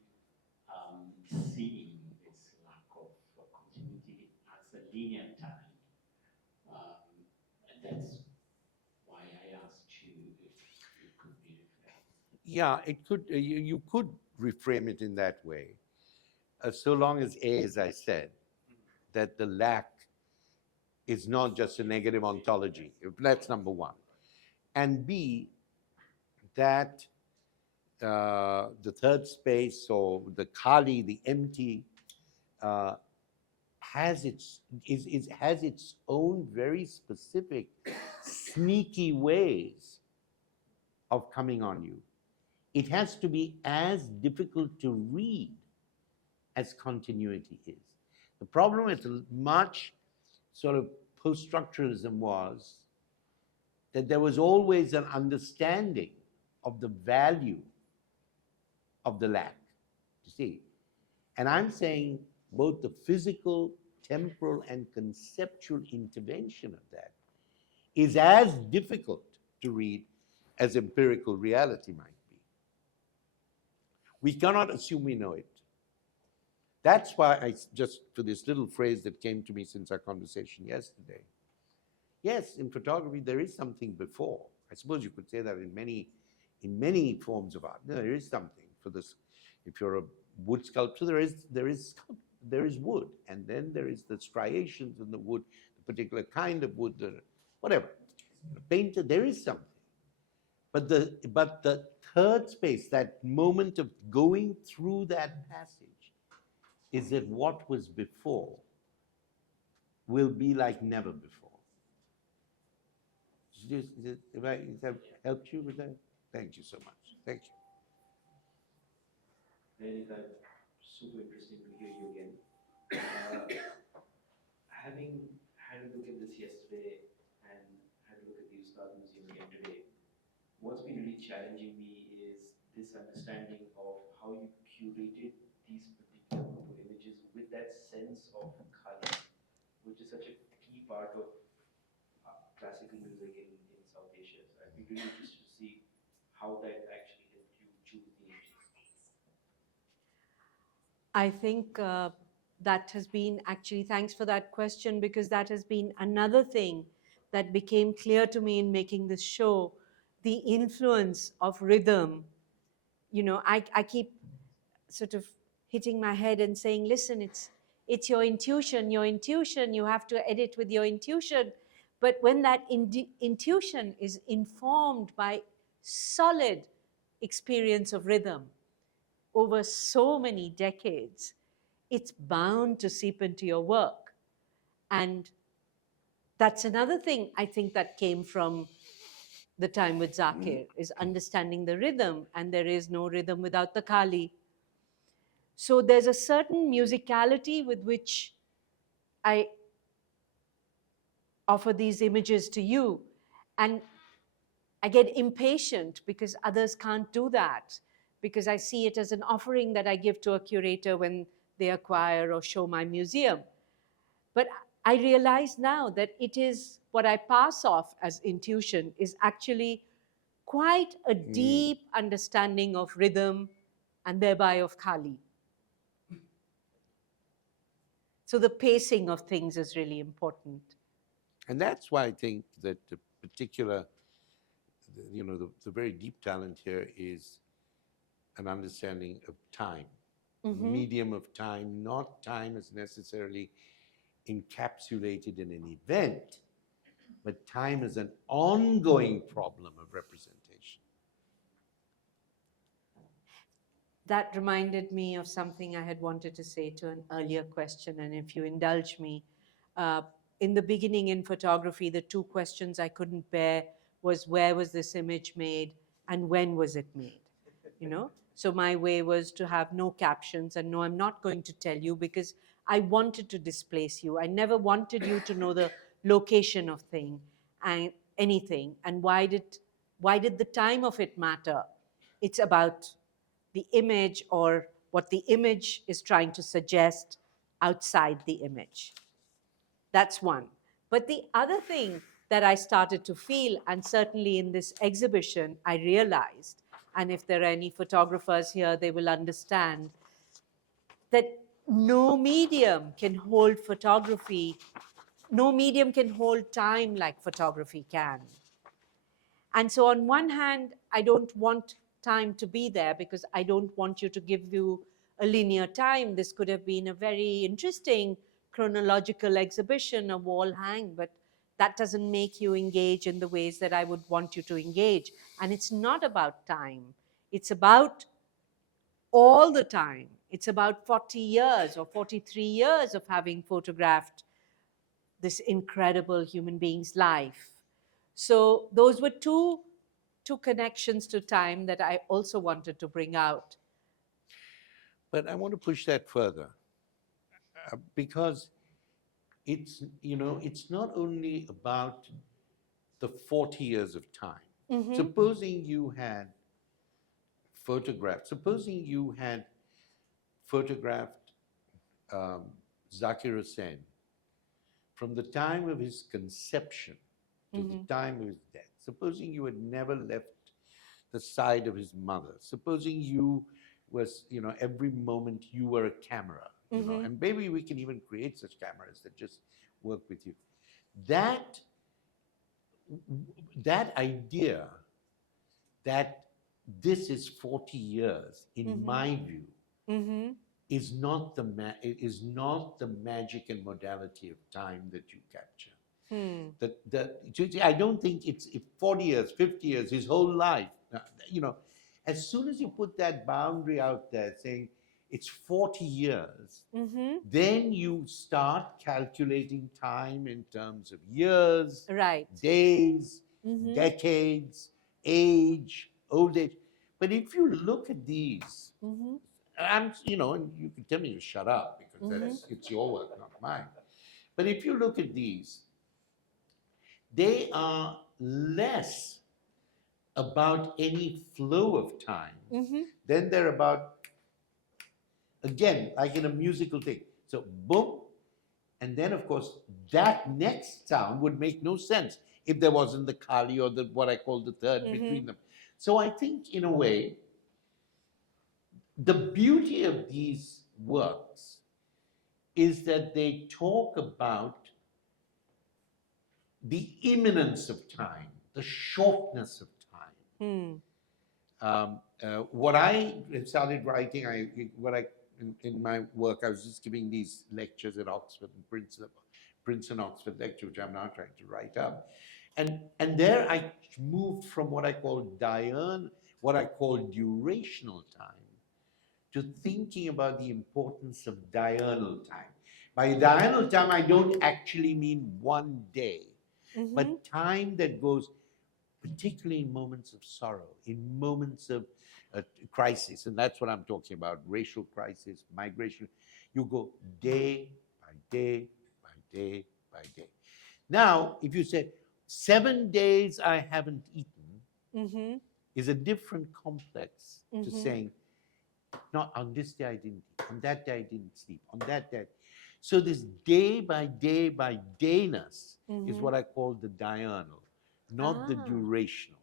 seeing this lack of continuity as a linear time. And that's why I asked you if it could be reframed. Yeah, it could. You could reframe it in that way, so long as A, as I said, that the lack is not just a negative ontology. That's number one, and B, that the third space or the Kali, the empty, uh, has its own very specific, sneaky ways of coming on you. It has to be as difficult to read as continuity is. The problem with much sort of post-structuralism was that there was always an understanding of the value of the lack, you see. And I'm saying both the physical, temporal, and conceptual intervention of that is as difficult to read as empirical reality might be. We cannot assume we know it. That's why I just, for this little phrase that came to me since our conversation yesterday. Yes, in photography, there is something before. I suppose you could say that in many forms of art. No, there is something for this. If you're a wood sculptor, there is wood, and then there is the striations in the wood, the particular kind of wood, whatever. A painter, there is something. But the third space, that moment of going through that passage, is that what was before will be like never before. Has that helped you with that? Thank you so much. Thank you. Dayanita, super interesting to hear you again. Having had a look at this yesterday and had a look at the Ustad Museum again today, what's been really challenging me is this understanding of how you curated these particular photo images with that sense of Kali, which is such a key part of classical music in South Asia. So I'd be really interested to see how that actually helped you choose the images. I think that has been actually, thanks for that question, because that has been another thing that became clear to me in making this show, the influence of rhythm. You know, I keep sort of hitting my head and saying, listen, it's your intuition, you have to edit with your intuition. But when that intuition is informed by solid experience of rhythm over so many decades, it's bound to seep into your work. And that's another thing I think that came from the time with Zakir, is understanding the rhythm, and there is no rhythm without the Kali. So there's a certain musicality with which I offer these images to you. And I get impatient because others can't do that, because I see it as an offering that I give to a curator when they acquire or show my museum. But I realize now that it is what I pass off as intuition is actually quite a deep understanding of rhythm and thereby of Kali. So the pacing of things is really important. And that's why I think that the particular, the very deep talent here is an understanding of time, medium of time, not time as necessarily encapsulated in an event, but time as an ongoing problem of representation. That reminded me of something I had wanted to say to an earlier question, and if you indulge me, in the beginning in photography, the two questions I couldn't bear was, where was this image made and when was it made? You know, so my way was to have no captions, and no, I'm not going to tell you, because I wanted to displace you. I never wanted you to know the location of anything, and why did the time of it matter? It's about the image, or what the image is trying to suggest outside the image. That's one. But the other thing that I started to feel, and certainly in this exhibition, I realized, and if there are any photographers here, they will understand, that no medium can hold photography, no medium can hold time like photography can. And so on one hand, I don't want time to be there, because I don't want you to give you a linear time. This could have been a very interesting chronological exhibition, a wall hang, but that doesn't make you engage in the ways that I would want you to engage. And it's not about time. It's about all the time. It's about 40 years or 43 years of having photographed this incredible human being's life. So those were two connections to time that I also wanted to bring out. But I want to push that further, because it's not only about the 40 years of time. Supposing you had photographed Zakir Hussain from the time of his conception to the time of his death. Supposing you had never left the side of his mother. Supposing you was, every moment you were a camera, and maybe we can even create such cameras that just work with you. That idea that this is 40 years, in my view, is not the magic and modality of time that you capture. I don't think it's 40 years, 50 years, his whole life. As soon as you put that boundary out there saying it's 40 years, then you start calculating time in terms of years, Right. days, decades, age, old age. But if you look at these, and you can tell me to shut up, because it's your work, not mine. But if you look at these, they are less about any flow of time than they're about, again, like in a musical thing. So boom, and then of course that next sound would make no sense if there wasn't the Kali or what I call the third between them. So I think, in a way, the beauty of these works is that they talk about the imminence of time, the shortness of time. What I started writing, in my work, I was just giving these lectures at Oxford and Princeton Oxford lecture, which I'm now trying to write up. And there I moved from what I call what I call durational time, to thinking about the importance of diurnal time. By diurnal time, I don't actually mean one day, but time that goes, particularly in moments of sorrow, in moments of crisis, and that's what I'm talking about, racial crisis, migration. You go day by day by day by day. Now, if you say 7 days I haven't eaten, is a different complex to saying, not on this day I didn't eat, on that day I didn't sleep, on that day. So this day by dayness is what I call the diurnal, not the durational.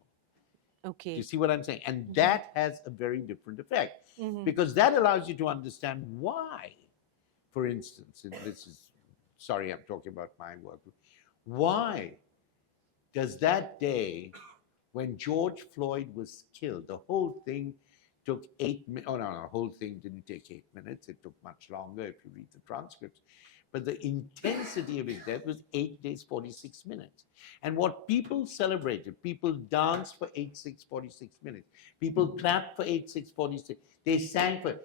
Okay. Do you see what I'm saying? And that has a very different effect, because that allows you to understand why, for instance, and this is, sorry, I'm talking about my work, why does that day when George Floyd was killed, the whole thing took 8 minutes. Oh, no, the whole thing didn't take 8 minutes. It took much longer if you read the transcripts. But the intensity of his death was 8 days, 46 minutes. And what people celebrated, people danced for 8, 6, 46 minutes. People clapped for 8, 6, 46. They sang for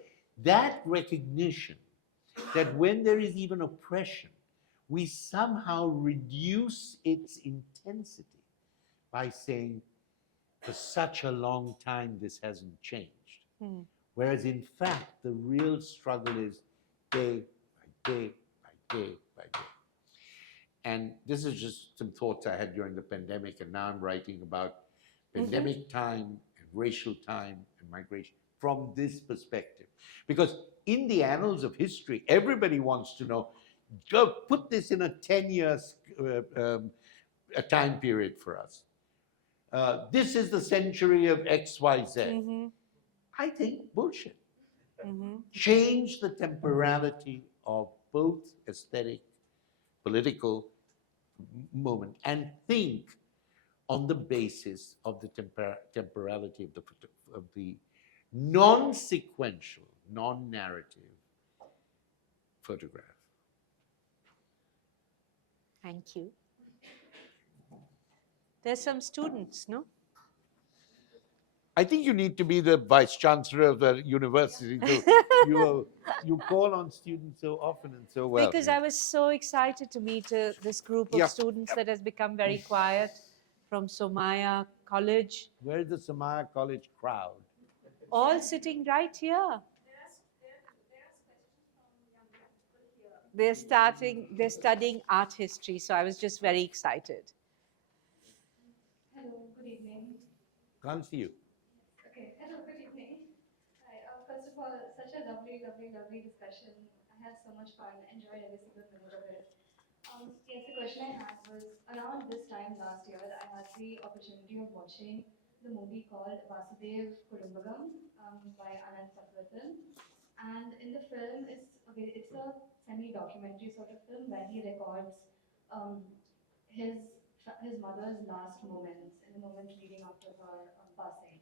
that recognition that when there is even oppression, we somehow reduce its intensity by saying, for such a long time, this hasn't changed. Whereas in fact, the real struggle is day by day by day by day. And this is just some thoughts I had during the pandemic, and now I'm writing about pandemic time and racial time and migration from this perspective. Because in the annals of history, everybody wants to know, go put this in a 10 years a time period for us. This is the century of XYZ. I think bullshit. Change the temporality of both aesthetic, political moment, and think on the basis of the temporality of the non-sequential, non-narrative photograph. Thank you. There's some students, no? I think you need to be the vice chancellor of the university. You call on students so often and so well. Because I was so excited to meet this group of students that has become very quiet from Somaya College, Where is the Samaya College crowd? all sitting right here. They're studying art history, so I was just very excited. Hello, good evening. Can't see you. Okay, hello, good evening. Hi, first of all, such a lovely, lovely, lovely discussion. I had so much fun, enjoyed every single minute of it. Yes, the question I had was around this time last year, I had the opportunity of watching the movie called Vasudev Kudumbakam by Anand Sathwathan. And in the film, it's a semi-documentary sort of film where he records um, his his mother's last moments in the moments leading up to her passing.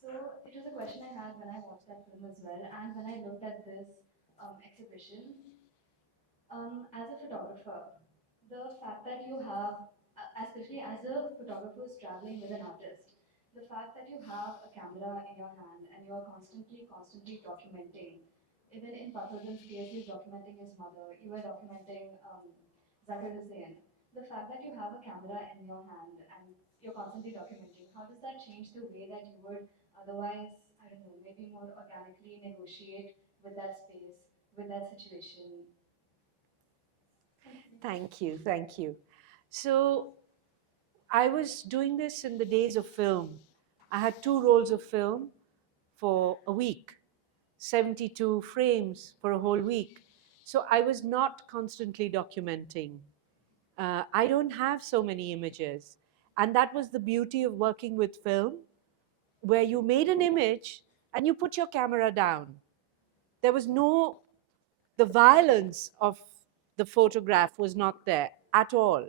So it was a question I had when I watched that film as well, and when I looked at this exhibition. As a photographer, the fact that you have, especially as a photographer who's traveling with an artist, the fact that you have a camera in your hand and you're constantly documenting. Even in Pathodhan's case, he's documenting his mother. You were documenting Zakir Hussain. The fact that you have a camera in your hand and you're constantly documenting, how does that change the way that you would otherwise, I don't know, maybe more organically negotiate with that space, with that situation? Thank you, thank you. So I was doing this in the days of film. I had 2 rolls of film for a week, 72 frames for a whole week. So I was not constantly documenting. I don't have so many images. And that was the beauty of working with film, where you made an image and you put your camera down. There was no, the violence of the photograph was not there at all.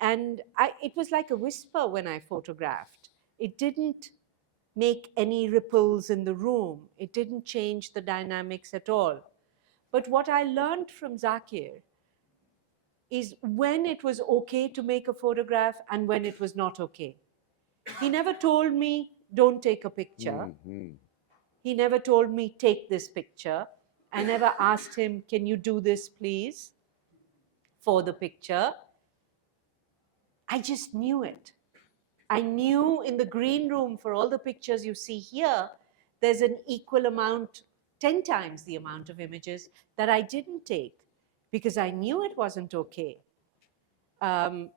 And it was like a whisper when I photographed. It didn't make any ripples in the room. It didn't change the dynamics at all. But what I learned from Zakir is when it was okay to make a photograph and when it was not okay. He never told me, don't take a picture. He never told me, take this picture. I never asked him, can you do this, please, for the picture. I just knew it. I knew in the green room for all the pictures you see here, there's an equal amount, 10 times the amount of images that I didn't take because I knew it wasn't okay. And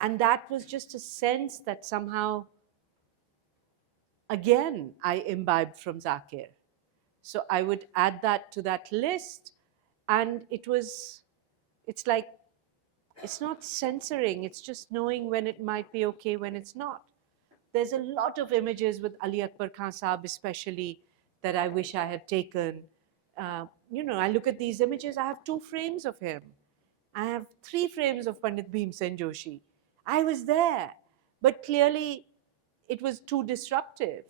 that was just a sense that somehow, again, I imbibed from Zakir. So I would add that to that list. And it's like, it's not censoring, it's just knowing when it might be okay, when it's not. There's a lot of images with Ali Akbar Khan Sahab especially that I wish I had taken. I look at these images, I have 2 frames of him. I have 3 frames of Pandit Bhimsen Joshi. I was there, but clearly it was too disruptive.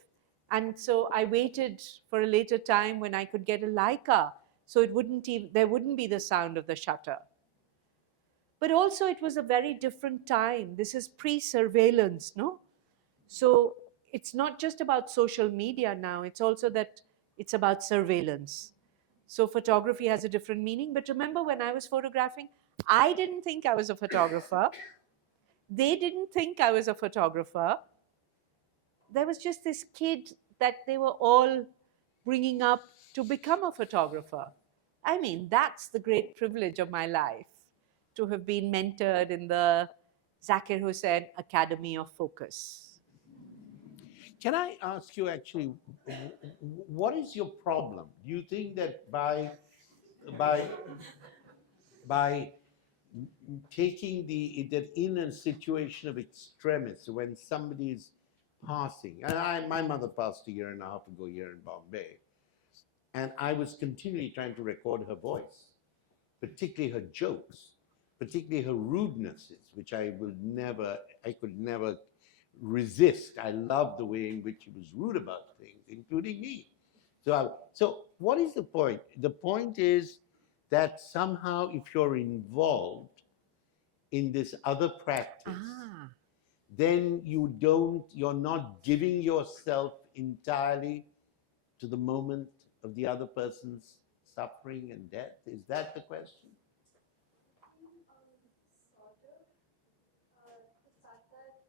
And so I waited for a later time when I could get a Leica, so there wouldn't be the sound of the shutter. But also it was a very different time. This is pre-surveillance, no? So it's not just about social media now, it's also that it's about surveillance. So photography has a different meaning. But remember, when I was photographing, I didn't think I was a photographer. They didn't think I was a photographer. There was just this kid that they were all bringing up to become a photographer. I mean, that's the great privilege of my life, to have been mentored in the Zakir Hussain Academy of Focus. Can I ask you actually, what is your problem? Do you think that by taking that in a situation of extremis, when somebody is passing, and my mother passed a year and a half ago here in Bombay, and I was continually trying to record her voice, particularly her jokes, particularly her rudenesses, which I could never resist. I loved the way in which she was rude about things, including me. So what is the point? The point is that somehow if you're involved in this other practice, then you're not giving yourself entirely to the moment of the other person's suffering and death. Is that the question? Sort of. The fact that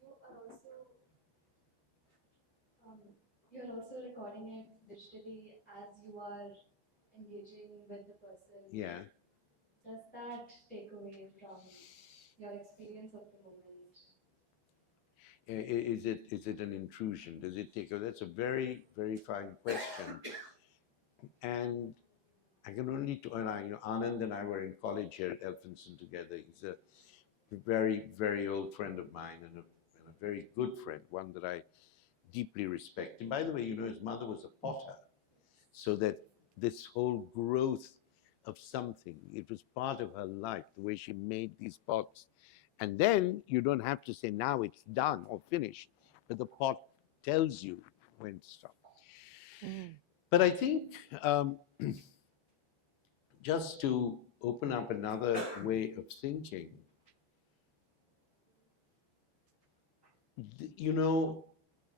you are also you're also recording it digitally as you are engaging with the person. Yeah. Does that take away from your experience of the moment? Is it an intrusion? Does it take? That's a very, very fine question. And I can only, Anand and I were in college here at Elphinstone together. He's a very, very old friend of mine and a very good friend, one that I deeply respect. And by the way, his mother was a potter. So that this whole growth of something, it was part of her life, the way she made these pots. And then you don't have to say, now it's done or finished, but the pot tells you when to stop. But I think just to open up another way of thinking,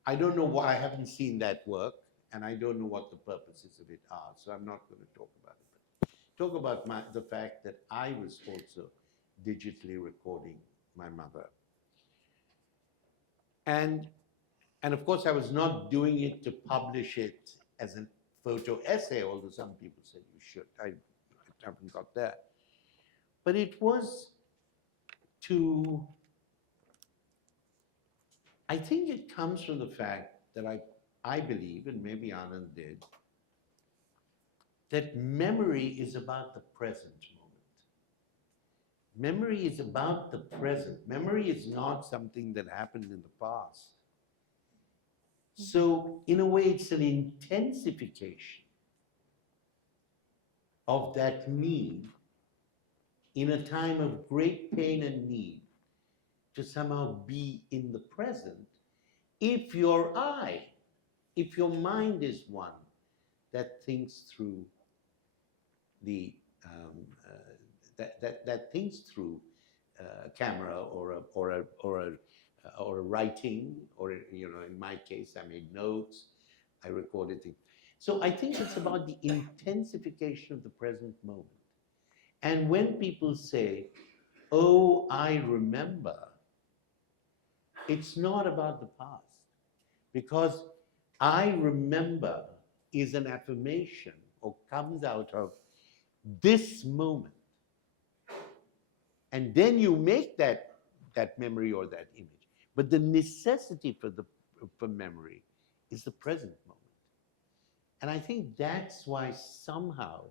I don't know why, I haven't seen that work, and I don't know what the purposes of it are, so I'm not going to talk about it. But talk about the fact that I was also digitally recording my mother. And of course, I was not doing it to publish it as a photo essay, although some people said you should. I haven't got that. But it was I think it comes from the fact that I believe, and maybe Anand did, that memory is about the present moment. Memory is about the present. Memory is not something that happened in the past. So, in a way, it's an intensification of that need in a time of great pain and need to somehow be in the present if your eye, if your mind is one that thinks through the that thinks through a camera or a writing, or in my case I made notes, I recorded things. So I think it's about the intensification of the present moment. And when people say, oh, I remember, it's not about the past, because I remember is an affirmation or comes out of this moment. And then you make that memory or that image. But the necessity for memory is the present moment. And I think that's why somehow,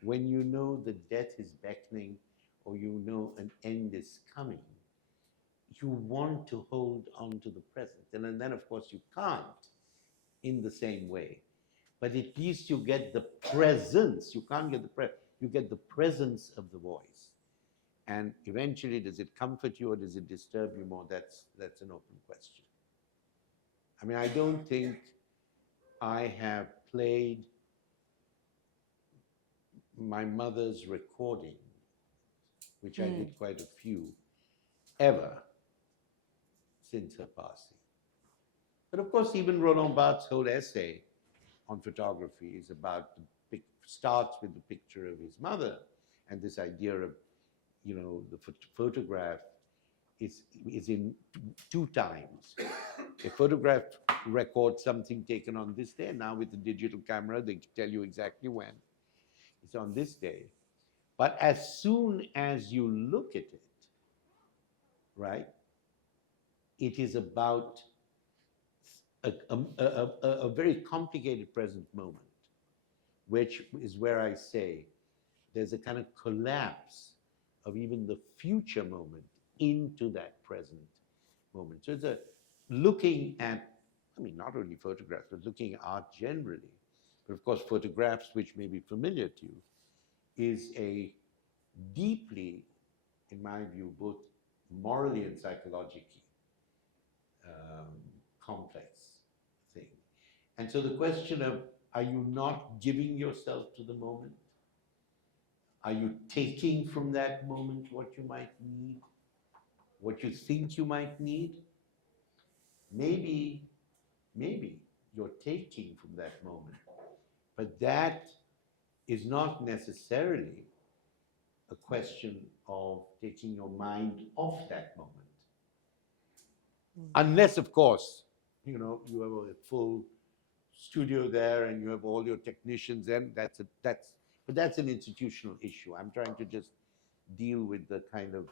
when you know that death is beckoning or you know an end is coming, you want to hold on to the present. And then, of course, you can't in the same way. But at least you get the presence. You can't get you get the presence of the voice. And eventually, does it comfort you or does it disturb you more? That's an open question. I mean, I don't think I have played my mother's recording, which I did quite a few, ever since her passing. But of course, even Roland Barthes' whole essay on photography is about starts with the picture of his mother and this idea of, the photograph is in two times. A photograph records something taken on this day, and now with the digital camera, they tell you exactly when. It's on this day. But as soon as you look at it, right, it is about a very complicated present moment, which is where I say there's a kind of collapse of even the future moment into that present moment. So it's looking at, I mean, not only photographs, but looking at art generally, but of course photographs, which may be familiar to you, is a deeply, in my view, both morally and psychologically complex thing. And so the question of, are you not giving yourself to the moment? Are you taking from that moment what you might need, what you think you might need? Maybe you're taking from that moment, but that is not necessarily a question of taking your mind off that moment. Unless, of course, you have a full studio there and you have all your technicians, and but that's an institutional issue. I'm trying to just deal with the kind of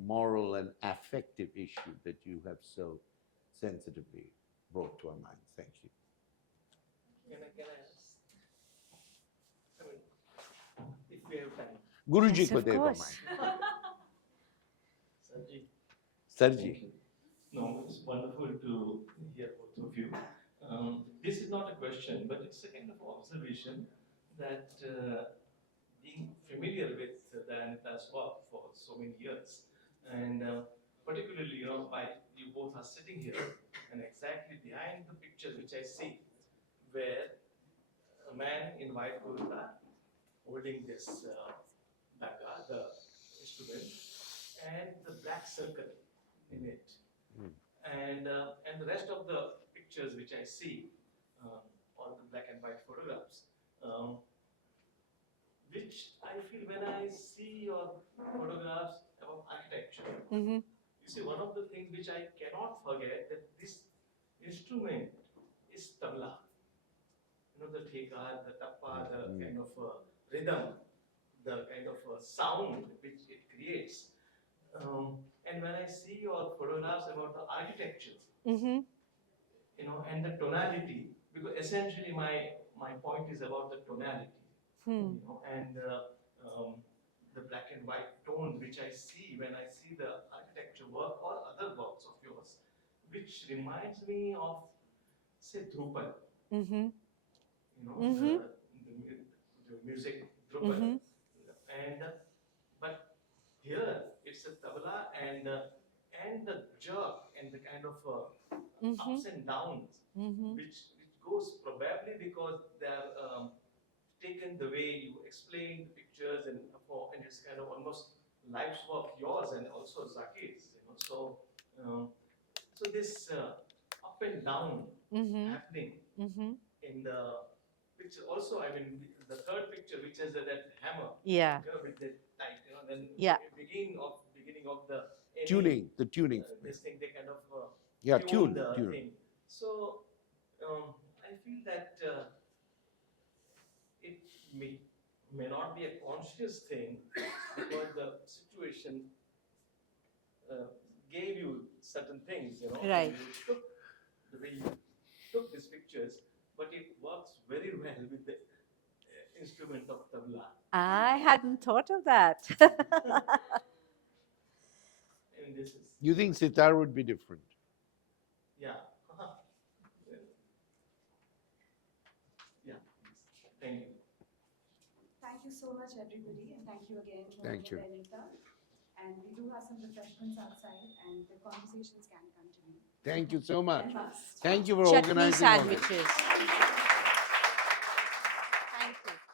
moral and affective issue that you have so sensitively brought to our minds. Thank you. Can I mean, if we have time. Guruji Yes, ko of dekho course. Sanji. Sarji. No, it's wonderful to hear both of you. This is not a question, but it's a kind of observation that being familiar with Dayanita's work for so many years, and particularly, why you both are sitting here, and exactly behind the picture which I see, where a man in white kurta holding this baga, the instrument, and the black circle in it. And the rest of the pictures which I see, all the black and white photographs, which I feel when I see your photographs about architecture, you see, one of the things which I cannot forget, that this instrument is tabla. The theka, the tappa, the kind of rhythm, the kind of sound which it creates. And when I see your photographs about the architecture, and the tonality, because essentially my point is about the tonality, and the black and white tones which I see when I see the architecture work or other works of yours, which reminds me of, say, Drupal. The music Drupal. And here it's a tabla and the jerk and the kind of ups and downs, which goes probably because they are taken the way you explained the pictures and it's kind of almost life's work, yours and also Zakir's, So, so this up and down happening in the picture. Also, I mean, the third picture, which is that hammer, Yeah. with the type, then Yeah. beginning of the tuning. this thing, they kind of Yeah, tune tune. the thing. So I feel that it may not be a conscious thing because the situation gave you certain things, Right. and you took the way you took these pictures, but it works very well with the instrument of tabla. I hadn't thought of that. And this is, You think sitar would be different? yeah. Yeah. Thank you. Thank you so much, everybody, and thank you again, Thank you. Dayanita. And we do have some refreshments outside, and the conversations can continue. Thank you so much. And must. Thank you for Chutney organizing all this. sandwiches. Thank you.